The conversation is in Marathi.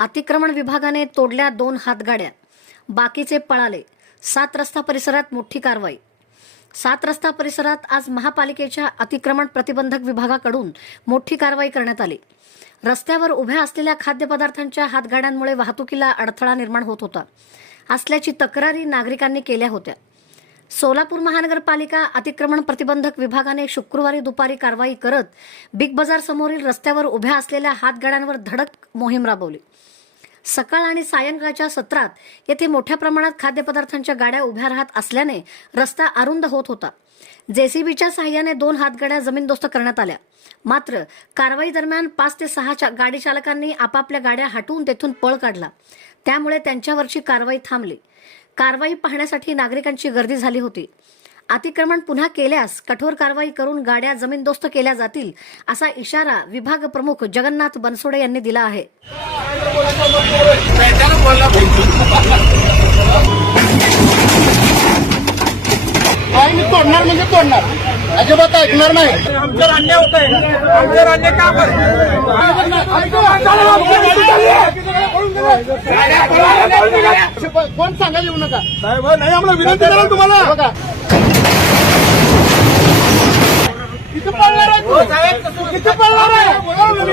अतिक्रमण विभागाने तोडल्या 2 हातगाड्या, बाकीचे पळाले. 7 रस्ता परिसरात मोठी कारवाई. 7 रस्ता परिसरात आज महापालिकेच्या अतिक्रमण प्रतिबंधक विभागाकडून मोठी कारवाई करण्यात आली. रस्त्यावर उभ्या असलेल्या खाद्यपदार्थांच्या हातगाड्यांमुळे वाहतुकीला अडथळा निर्माण होत होता असल्याची तक्रारी नागरिकांनी केल्या होत्या. सोलापूर महानगरपालिका अतिक्रमण प्रतिबंधक विभागाने शुक्रवारी दुपारी कारवाई करत बिग बाजार समोरील रस्त्यावर उभ्या असलेल्या हातगाड्यांवर धडक मोहीम राबवली. सकाळ आणि सायंकाळच्या सत्रात येथे मोठ्या प्रमाणात खाद्यपदार्थांच्या गाड्या उभ्या राहत असल्याने रस्ता अरुंद होत होता. जेसीबीच्या सहाय्याने 2 हातगाड्या जमीनदोस्त करण्यात आल्या. मात्र कारवाई दरम्यान 5 ते 6 गाडी चालकांनी आपापल्या गाड्या हटवून तेथून पळ काढला. त्यामुळे त्यांच्यावरची कारवाई थांबली. कारवाई पाहण्यासाठी नागरिकांची गर्दी झाली होती. अतिक्रमण पुन्हा केल्यास कठोर कारवाई करून गाड्या जमीनदोस्त केल्या जातील असा इशारा विभाग प्रमुख जगन्नाथ बनसोडे यांनी दिला आहे. तोडणार म्हणजे तोडणार, अजिबात ऐकणार नाही. आमच्यावर अन्याय होत आहे. आमच्यावर अन्याय का कोण सांगायला येऊ नका साहेब. नाही, आम्हाला विनंती करा तुम्हाला. बघा किती पडणार आहे, किती पडणार आहे.